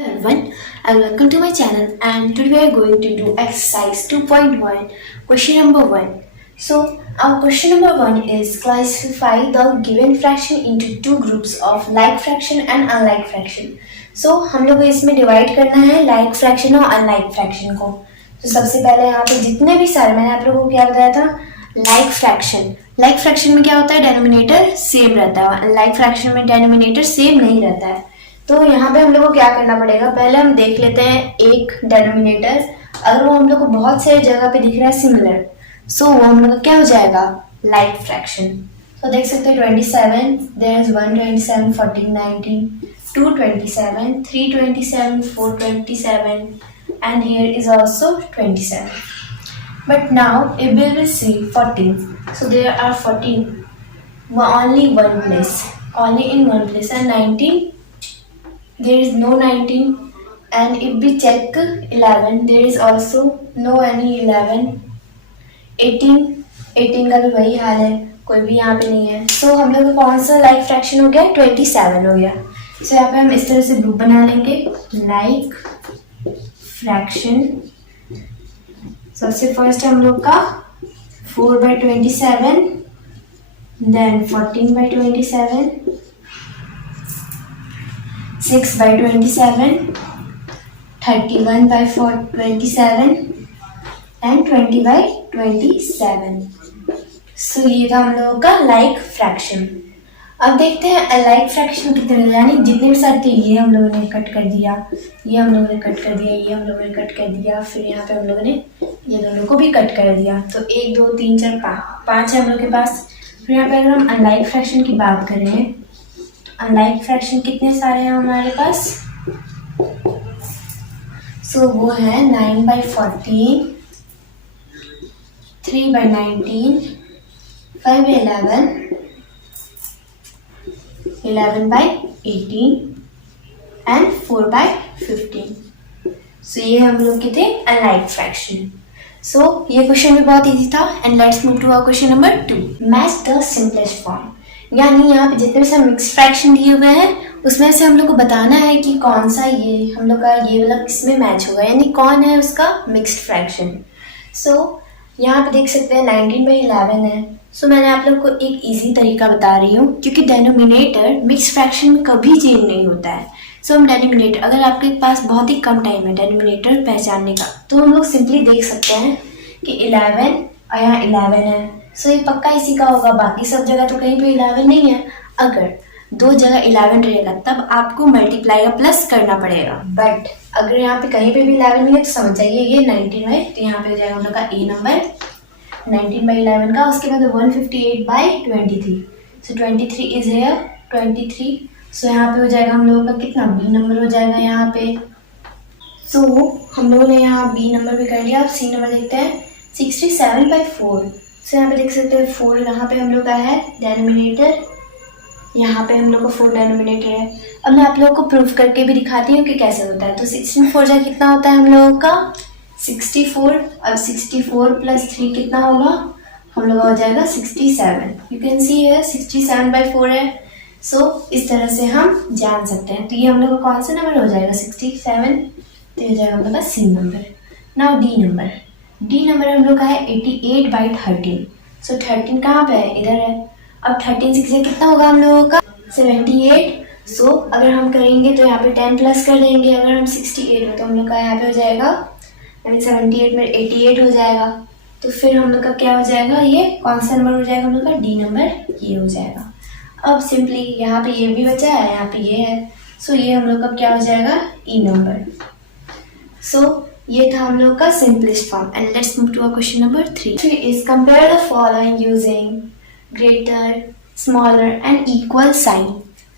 Everyone and welcome to my channel, and today we are going to do exercise 2.1 question number 1. So our question number 1 is classify the given fraction into two groups of like fraction and unlike fraction. So हम लोग को इसमें divide करना है like fraction और unlike fraction को. तो सबसे पहले यहाँ पे जितने भी सारे मैंने आप लोगों को क्या बताया था, like fraction में क्या होता है, डिनोमिनेटर सेम रहता है, unlike fraction में डिनोमिनेटर सेम नहीं रहता है. तो यहाँ पे हम लोग को क्या करना पड़ेगा, पहले हम देख लेते हैं एक डिनोमिनेटर, अगर वो हम लोग को बहुत सारी जगह पे दिख रहा है सिमिलर, सो वो हम लोग का क्या हो जाएगा, लाइक फ्रैक्शन. तो देख सकते हैं 27, there is 127, 14, 19, 227, 327, 427 and here is also 27. But now if we will see 14, so there are 14 only in one place, and 19 there is no 19, and if we check 11 there is also no any 11. 18 का भी वही हाल है, कोई भी यहाँ पे नहीं है. सो हम लोग का कौन सा लाइक फ्रैक्शन हो गया, 27 हो गया. सो यहाँ पे हम इस तरह से ग्रुप बना लेंगे, लाइक फ्रैक्शन. सबसे फर्स्ट हम लोग का 4/27, देन 14/27, 6/27, 31/27 and 20/27. सो ये था हम लोगों का लाइक फ्रैक्शन. अब देखते हैं अलाइक फ्रैक्शन कितने, यानी जितने भी सारे थे ये हम लोगों ने कट कर दिया, ये हम लोगों ने कट कर दिया, ये हम लोगों ने कट कर दिया, फिर यहाँ पे हम लोगों ने ये दोनों को भी कट कर दिया. तो 1 2 3 4 5 है हम लोग के पास. फिर यहाँ पे अगर हम अनलाइक फ्रैक्शन की बात करें, अनलाइक फ्रैक्शन कितने सारे हैं हमारे पास, सो वो है 9/14, 3/19, 5/11, 11/18 एंड 4/15. सो ये हम लोग के थे अनलाइक फ्रैक्शन. सो ये क्वेश्चन भी बहुत इजी था. And let's move to our question number 2. Match the simplest form. यानी यहाँ पे जितने से मिक्स फ्रैक्शन दिए हुए हैं उसमें से हम लोग को बताना है कि कौन सा ये हम लोग का ये वाला किसमें मैच होगा, यानी कौन है उसका मिक्स्ड फ्रैक्शन. सो यहाँ पे देख सकते हैं 19/11 है. सो मैंने आप लोग को एक इजी तरीका बता रही हूँ, क्योंकि डेनोमिनेटर मिक्स फ्रैक्शन में कभी चेंज नहीं होता है. सो हम डेनोमिनेटर, अगर आपके पास बहुत ही कम टाइम है डेनोमिनेटर पहचानने का, तो हम लोग सिंपली देख सकते हैं कि 11 और यहाँ 11 है. सो ये पक्का इसी का होगा, बाकी सब जगह तो कहीं पे 11 नहीं है. अगर दो जगह 11 रहेगा तब आपको मल्टीप्लाई या प्लस करना पड़ेगा. बट अगर यहाँ पे कहीं पे भी 11 नहीं है तो समझ जाइए ये 19 है. तो यहाँ पे हो जाएगा हम लोग का ए नंबर 19/11 का. उसके बाद 158/23, सो 23 इज हियर 23. सो यहाँ पे हो जाएगा हम लोगों का कितना, बी नंबर हो जाएगा यहाँ पे. सो हम लोगों ने यहाँ बी नंबर भी कर लिया. अब सी नंबर देखते हैं 67/4. सो यहाँ पे देख सकते हैं 4 यहाँ पे हम लोग का है डेनोमिनेटर, यहाँ पे हम लोग का 4 डेनोमिनेटर है. अब मैं आप लोगों को प्रूफ करके भी दिखाती हूँ कि कैसे होता है. तो 16 4 कितना होता है हम लोगों का 64. अब 64 + 3 कितना होगा, हम लोग हो जाएगा 67. यू कैन सी है 67/4 है. सो इस तरह से हम जान सकते हैं. तो ये हम लोग का कौन सा नंबर हो जाएगा 67. तो हो जाएगा हम लोग का C number. Now D number हम लोग का है 88/13. सो 13 कहाँ पे है, इधर है. अब 13 6 से कितना होगा हम लोगों का 78. सो अगर हम करेंगे तो यहाँ पे 10 प्लस कर देंगे. अगर हम 68 हो तो हम लोग का यहाँ पे हो जाएगा, यानी 78 में 88 हो जाएगा. तो फिर हम लोग का क्या हो जाएगा, ये कौन सा नंबर हो जाएगा हम लोग का, डी नंबर ये हो जाएगा. अब सिंपली यहाँ पे ये भी बचा है, यहाँ पे ये है. सो ये हम लोग का क्या हो जाएगा, ई नंबर. सो ये था हम लोग का simplest form. And let's move to our question number 3 is compare the following using greater, smaller and equal sign.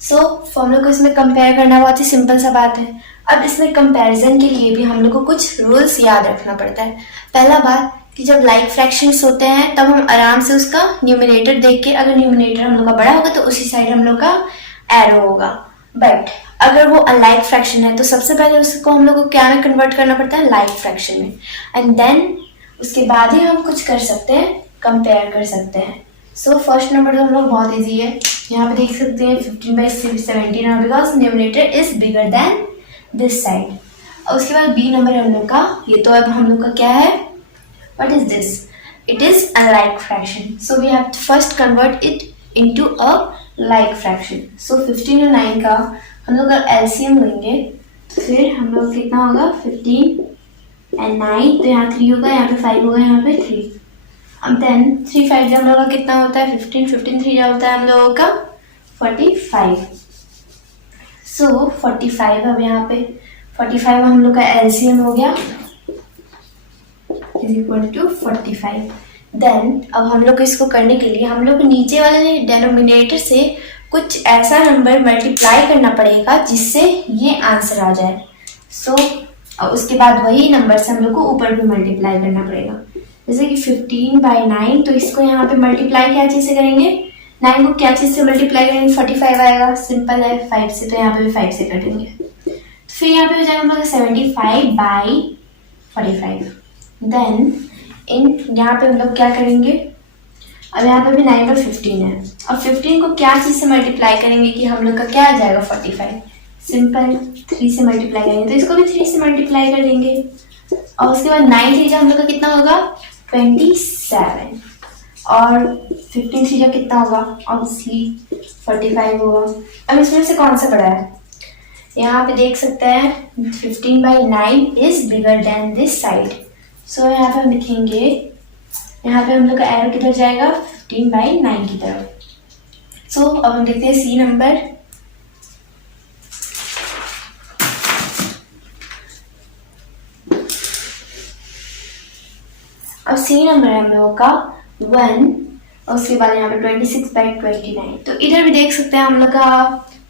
So हम लोग को इसमें कंपेयर करना बहुत ही सिंपल सा बात है. अब इसमें कंपैरिजन के लिए भी हम लोग को कुछ रूल्स याद रखना पड़ता है. पहला बात कि जब लाइक फ्रैक्शंस होते हैं तब हम आराम से उसका न्यूमिनेटर देख के, अगर न्यूमिनेटर हम लोग का बड़ा होगा तो उसी साइड हम लोग का एरो होगा. बट अगर वो अनलाइक फ्रैक्शन है तो सबसे पहले उसको हम लोग को क्या में कन्वर्ट करना पड़ता है, लाइक फ्रैक्शन में. एंड देन उसके बाद ही हम कुछ कर सकते हैं, कंपेयर कर सकते हैं. सो फर्स्ट नंबर तो हम लोग बहुत इजी है. यहाँ पे देख सकते हैं 15/17 because numerator is bigger than this side. और उसके बाद बी नंबर है हम लोग का, ये तो अब हम लोग का क्या है, what is this, it is a like fraction, so we have to first convert it into a like fraction. So 15 और 9 का हम लोग एलसीएम लेंगे, तो फिर हम लोग कितना होगा 15 एंड 9, तो यहाँ 3 होगा, यहाँ पे 5 होगा, यहाँ पे 3। अब देन 3 5 जब हम लोग का कितना होता है 15, 15 3 जब होता है हम लोगों का 45। सो 45 अब यहाँ पे 45 हम लोग का एलसीएम हो गया इज इक्वल टू 45। देन अब हम लोग को इसको करने के लिए हम लोग को नीचे वाले डेनोमिनेटर से कुछ ऐसा नंबर मल्टीप्लाई करना पड़ेगा जिससे ये आंसर आ जाए। सो उसके बाद वही नंबर से हम लोग को ऊपर भी मल्टीप्लाई करना पड़ेगा, जैसे कि 15/9, तो इसको यहाँ पे मल्टीप्लाई क्या चीज से करेंगे, 9 को क्या चीज से मल्टीप्लाई करेंगे, 45 आएगा, सिंपल है, 5 से, तो यहाँ पे भी 5 से कटेंगे, तो फिर यहाँ पे हो जाएगा हम लोग 75/45। देन इन यहाँ पे हम लोग क्या करेंगे, अब यहाँ पे भी 9 और 15 है, अब 15 को क्या चीज से मल्टीप्लाई करेंगे कि हम लोग का क्या आ जाएगा 45, सिंपल 3 से मल्टीप्लाई करेंगे, तो इसको भी 3 से मल्टीप्लाई कर देंगे, और उसके बाद 9 3 हम लोग का कितना होगा 27, और 15 3 कितना होगा ऑब्वियसली 45 होगा। अब इसमें से कौन सा बड़ा है, यहाँ पे देख सकते हैं 15/9 is bigger than this side, so यहाँ पे हम लिखेंगे, यहाँ पे हम लोग का एरो किधर जाएगा 15/9 की तरफ। सो अब हम देखते हैं सी नंबर, अब सी नंबर है हम लोगों का 1, और उसके बाद यहाँ पे 26/29, तो इधर भी देख सकते हैं हम लोग का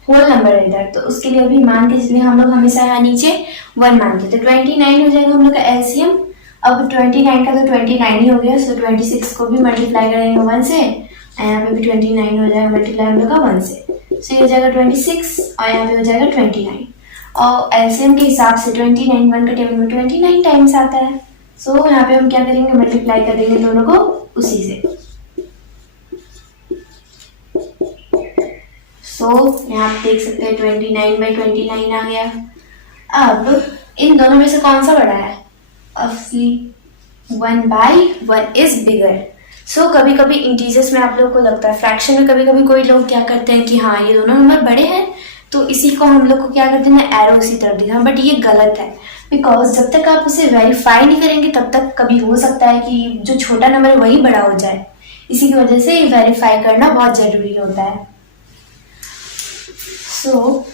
होल नंबर है इधर, तो उसके लिए अभी मान के चलिए हम लोग हमेशा यहाँ नीचे 1 मानते, तो 29 हो जाएगा हम लोग का एलसीएम। अब 29 का तो 29 ही हो गया, सो 26 को भी मल्टीप्लाई करेंगे 1 से, यहाँ पे भी 29 हो जाएगा मल्टीप्लाई हम लोग का 1 से, सो ये हो जाएगा 26 और यहाँ पे हो जाएगा 29, और एलसीएम के हिसाब से 29 1 का टेबल में 29 टाइम्स आता है, सो यहाँ पे हम क्या करेंगे मल्टीप्लाई कर देंगे दोनों को उसी से। सो यहाँ पे देख सकते हैं 29/29 आ गया। अब इन दोनों में से कौन सा बड़ा है, ऑब्वियसली 1/1 इज बिगर। सो कभी कभी इंटीजर्स में आप लोगों को लगता है, फ्रैक्शन में कभी कभी कोई लोग क्या करते हैं कि हाँ ये दोनों नंबर बड़े हैं, तो इसी को हम लोग को क्या करते हैं ना एरो इसी तरफ दिखा, बट ये गलत है, बिकॉज जब तक आप उसे वेरीफाई नहीं करेंगे तब तक कभी हो सकता है कि जो छोटा नंबर है वही बड़ा हो जाए, इसी की वजह से वेरीफाई करना बहुत जरूरी होता है। So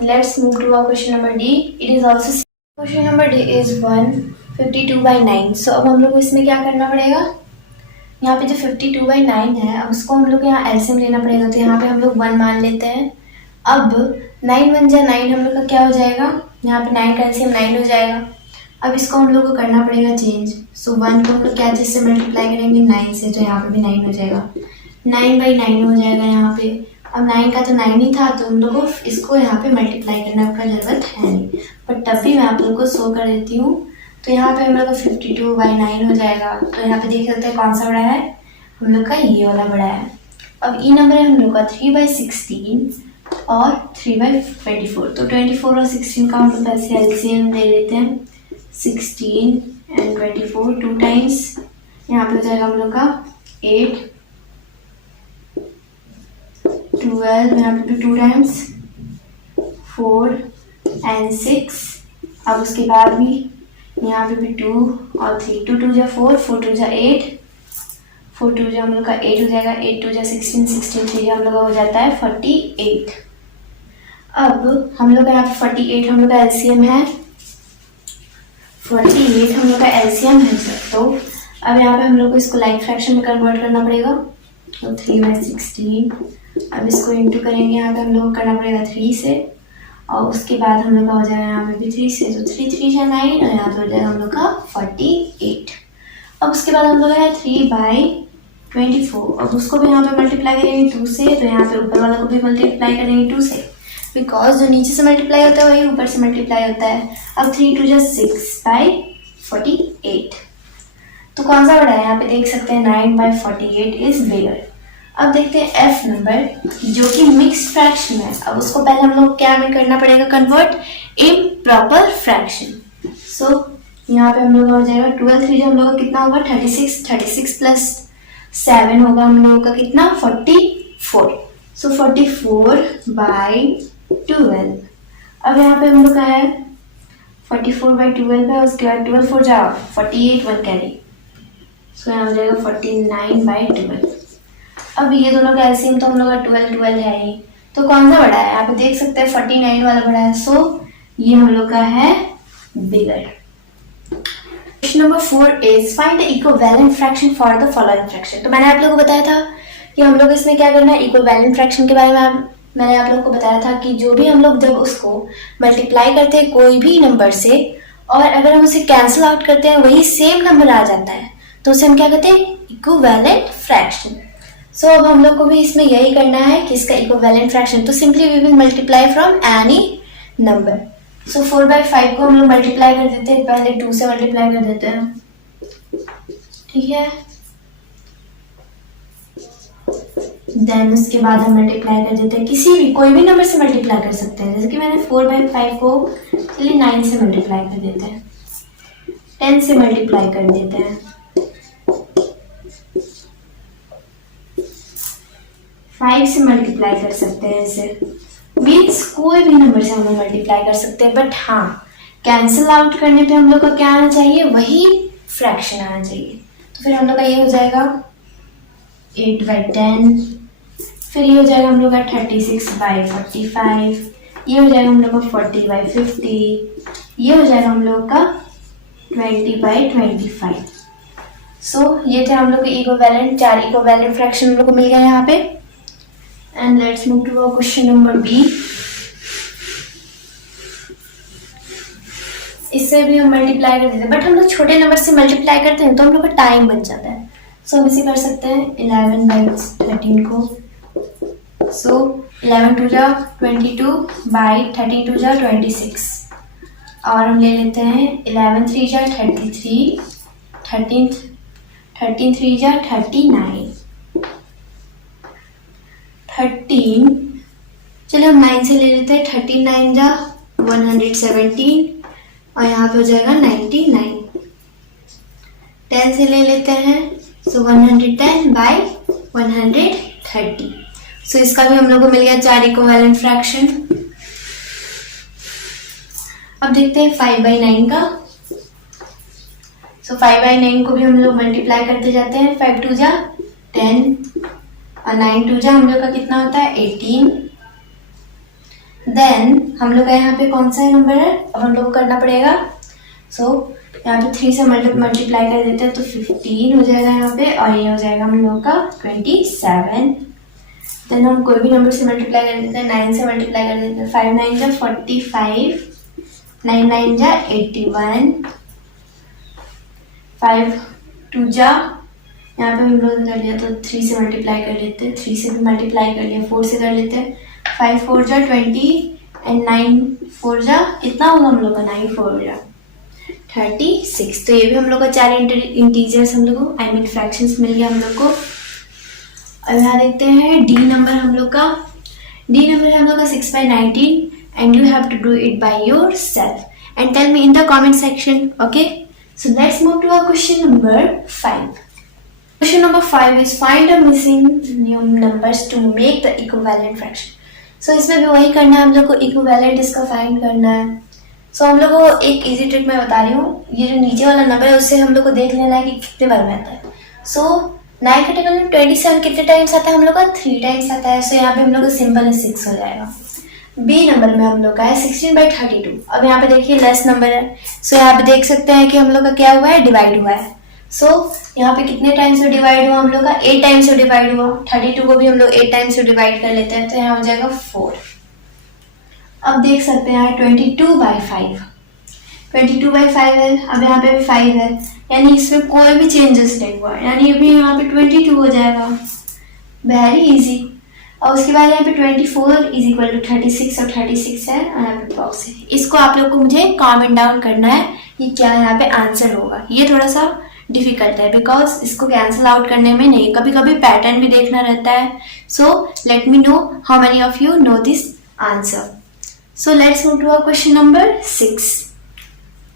let's move to our question number D. It is also question number D is 152/9. So अब हम लोग को इसमें क्या करना पड़ेगा, यहाँ पे जो 52/9 है अब उसको हम लोग को यहाँ एलसीएम लेना पड़ेगा, तो यहाँ पे हम लोग 1 मान लेते हैं। अब 9 1 जा 9 हम लोग का क्या हो जाएगा, यहाँ पे 9 का एलसीएम 9 हो जाएगा। अब इसको हम लोग को करना पड़ेगा चेंज, सो 1 को हम लोग क्या जिससे मल्टीप्लाई करेंगे 9 से, तो यहाँ पे भी 9 हो जाएगा, 9/9 हो जाएगा यहाँ पे। अब 9 का तो 9 ही था, तो हम लोग को इसको यहाँ पे मल्टीप्लाई करने का जरूरत है नहीं, बट तब भी मैं आप लोग को शो कर देती हूँ। तो यहाँ पे हम लोग का 52/9 हो जाएगा, तो यहाँ पे देख सकते हैं कौन सा बड़ा है, हम लोग का ये वाला बड़ा है। अब ई नंबर है हम लोग का 3/16 और 3/24, तो 24 और 16 का हम लोग ऐसे एलसीएम ले लेते हैं, 16 एंड 24 2 टाइम्स, यहाँ पे हो जाएगा हम लोग का 8 12, यहाँ पे भी 2 टाइम्स 4 एंड 6, अब उसके बाद भी यहाँ पे भी 2 और 3, 2 2 जा 4 4 2 जा 8 4 2 जा हम लोग का 8 हो जाएगा, 8 2 जा 16 16 3 हम लोग का हो जाता है 48। अब हम लोग का यहाँ पे 48 हम लोग का एलसीएम है, 48 हम लोग का एलसीएम है सर, तो अब यहाँ पे हम लोग को इसको लाइक फ्रैक्शन में कन्वर्ट करना पड़ेगा, तो 3/16, अब इसको इंटू करेंगे, यहाँ पे हम लोग को करना पड़ेगा 3 से, और उसके बाद हम लोग का हो जाएगा यहाँ पे भी 3 से, तो 3 3 जा 9 और यहाँ पे हो जाएगा हम लोग का 48। अब उसके बाद हम लोग है 3/24, अब उसको भी यहाँ पे मल्टीप्लाई करेंगे 2 से, तो यहाँ पे ऊपर वाला को भी मल्टीप्लाई करेंगे 2 से, बिकॉज जो नीचे से मल्टीप्लाई होता है वही ऊपर से मल्टीप्लाई होता है। अब 3 2 जा 6/48, तो कौन सा बड़ा है, यहाँ पे देख सकते हैं 9/48 इज बिगर। अब देखते हैं एफ नंबर जो कि मिक्स्ड फ्रैक्शन है। अब उसको पहले हम लोग क्या हमें करना पड़ेगा, कन्वर्ट इम्प्रॉपर फ्रैक्शन। सो यहाँ पे हम लोग हो जाएगा 12 3 हम लोग का कितना होगा 36, 36 प्लस 7 होगा हम लोगों का कितना 44। सो 44/12। अब यहाँ पे हम लोग का है 44/12 है, उसके बाद 12 4 जा 48 1 कैरी, सो यहाँ हो जाएगा 49/12। अब ये दोनों का एलसीएम तो हम लोग का 12 12 है ही, तो कौन सा बड़ा है, यहाँ पे देख सकते हैं 49 वाला बड़ा है, सो ये हम लोग का है bigger. Question number 4 is find the equivalent fraction for the following fraction. तो मैंने आप लोगों को बताया था कि हम लोग इसमें क्या करना है, इक्विवेलेंट फ्रैक्शन के बारे में मैंने आप लोगों को बताया था कि जो भी हम लोग जब उसको मल्टीप्लाई करते हैं कोई भी नंबर से, और अगर हम उसे कैंसिल आउट करते हैं वही सेम नंबर आ जाता है, तो उसे हम क्या कहते हैं, इक्विवेलेंट फ्रैक्शन। सो अब हम लोग को भी इसमें यही करना है कि इसका इक्विवेलेंट फ्रैक्शन, तो simply we will multiply from any number. So 4/5 को हम लोग मल्टीप्लाई कर देते हैं, पहले 2 से मल्टीप्लाई कर देते हैं, ठीक है, देन उसके बाद हम मल्टीप्लाई कर देते हैं किसी भी कोई भी नंबर से मल्टीप्लाई कर सकते हैं, जैसे कि मैंने 4/5 को चलिए 9 से मल्टीप्लाई कर देते हैं, 10 से मल्टीप्लाई कर देते हैं, 5 से मल्टीप्लाई कर सकते हैं, ऐसे मीन्स कोई भी नंबर से हम लोग मल्टीप्लाई कर सकते हैं। बट हाँ, कैंसिल आउट करने पे हम लोग का क्या आना चाहिए, वही फ्रैक्शन आना चाहिए। तो फिर हम लोग का ये हो जाएगा 8/10, फिर ये हो जाएगा हम लोग का 36/45, ये हो जाएगा हम लोग का 40/50, ये हो जाएगा हम लोग का 20/25। सो ये थे हम लोग के इक्विवेलेंट, 4 इक्विवेलेंट फ्रैक्शन हम लोग को मिल गए यहाँ पे। And let's move to our question number B. इससे भी हम मल्टीप्लाई कर देते हैं, बट हम लोग छोटे नंबर से मल्टीप्लाई करते हैं तो हम लोग का टाइम बच जाता है। सो हम इसे कर सकते हैं 11/13 को। सो 11 2 जा 22/13 2 जा 26, और हम ले लेते हैं 11 3 जा 33, 13 3 जा 39, 13 चलिए हम 9 से ले लेते हैं, 39 जा 117, और यहाँ पे हो जाएगा 99। 10 से ले लेते हैं, सो 110/130। सो इसका भी हम लोग को मिल गया 4 इक्विवेलेंट फ्रैक्शन। अब देखते हैं 5/9 का। सो 5/9 को भी हम लोग मल्टीप्लाई करते जाते हैं, 5 2 जा 10, और 9 2 जा हम लोग का कितना होता है 18। देन हम लोग का यहाँ पे कौन सा नंबर है, अब हम लोग को करना पड़ेगा। सो यहाँ पे 3 से मल्टीप्लाई कर देते हैं तो 15 हो जाएगा यहाँ पे, और ये हो जाएगा हम लोग का 27। देन हम कोई भी नंबर से मल्टीप्लाई कर देते हैं, 9 से मल्टीप्लाई कर देते हैं, 5 9 जा 45, 9 9 जा 81, 5 2 जा यहाँ पे हम लोग कर लिया तो 3 से मल्टीप्लाई कर लेते हैं, 3 से भी मल्टीप्लाई कर लिया, 4 से कर लेते हैं, 5 4 जा 20, एंड 9 4 जा कितना होगा हम लोग का 9 4 जा 36। तो ये भी हम लोग का 4 इंटीजर्स हम लोग को आई मीन फ्रैक्शंस मिल गया हम लोग को। अब यहाँ देखते हैं डी नंबर हम लोग का, डी नंबर है हम लोग का 6/19, and you have to do it by yourself and tell me in the comment section, okay. So let's move to our question number 5। Question number 5 is find the missing numbers to make the equivalent fraction. So इसमें भी वही करना है हम लोग को, equivalent इसका find करना है। So हम लोग को एक इजी ट्रिक मैं बता रही हूँ, ये जो नीचे वाला नंबर है उससे हम लोग को देख लेना है कि कितने बार में आता है। So 9 के टेबल में 27 कितने टाइम्स आता है हम लोग का 3 टाइम्स आता है। So यहाँ पे हम लोग का सिंपल 6 हो जाएगा। बी नंबर में हम लोग का है 16/32। अब यहाँ पे देखिए लेस नंबर है, सो यहाँ पे देख सकते हैं कि हम लोग का क्या हुआ है, डिवाइड हुआ है। सो यहाँ पे कितने टाइम्स से डिवाइड हुआ हम लोग का 8 टाइम्स से डिवाइड हुआ। 32 को भी हम लोग 8 टाइम्स से डिवाइड कर लेते हैं, तो यहाँ हो जाएगा 4। अब देख सकते हैं 22/5, 22/5 है। अब यहाँ पे भी 5 है, यानी इसमें कोई भी चेंजेस नहीं हुआ, यानी अभी यहाँ पे 22 हो जाएगा, वेरी इजी। और उसके बाद यहाँ पे 24 इज इक्वल टू 36, और 36 है, और यहाँ पे बॉक्स है। इसको आप लोग को मुझे कमेंट डाउन करना है कि क्या यहाँ पे आंसर होगा। ये थोड़ा सा डिफिकल्ट है बिकॉज इसको कैंसिल आउट करने में नहीं, कभी कभी पैटर्न भी देखना रहता है. So let me know how many of you know this answer. So let's move to our question number 6.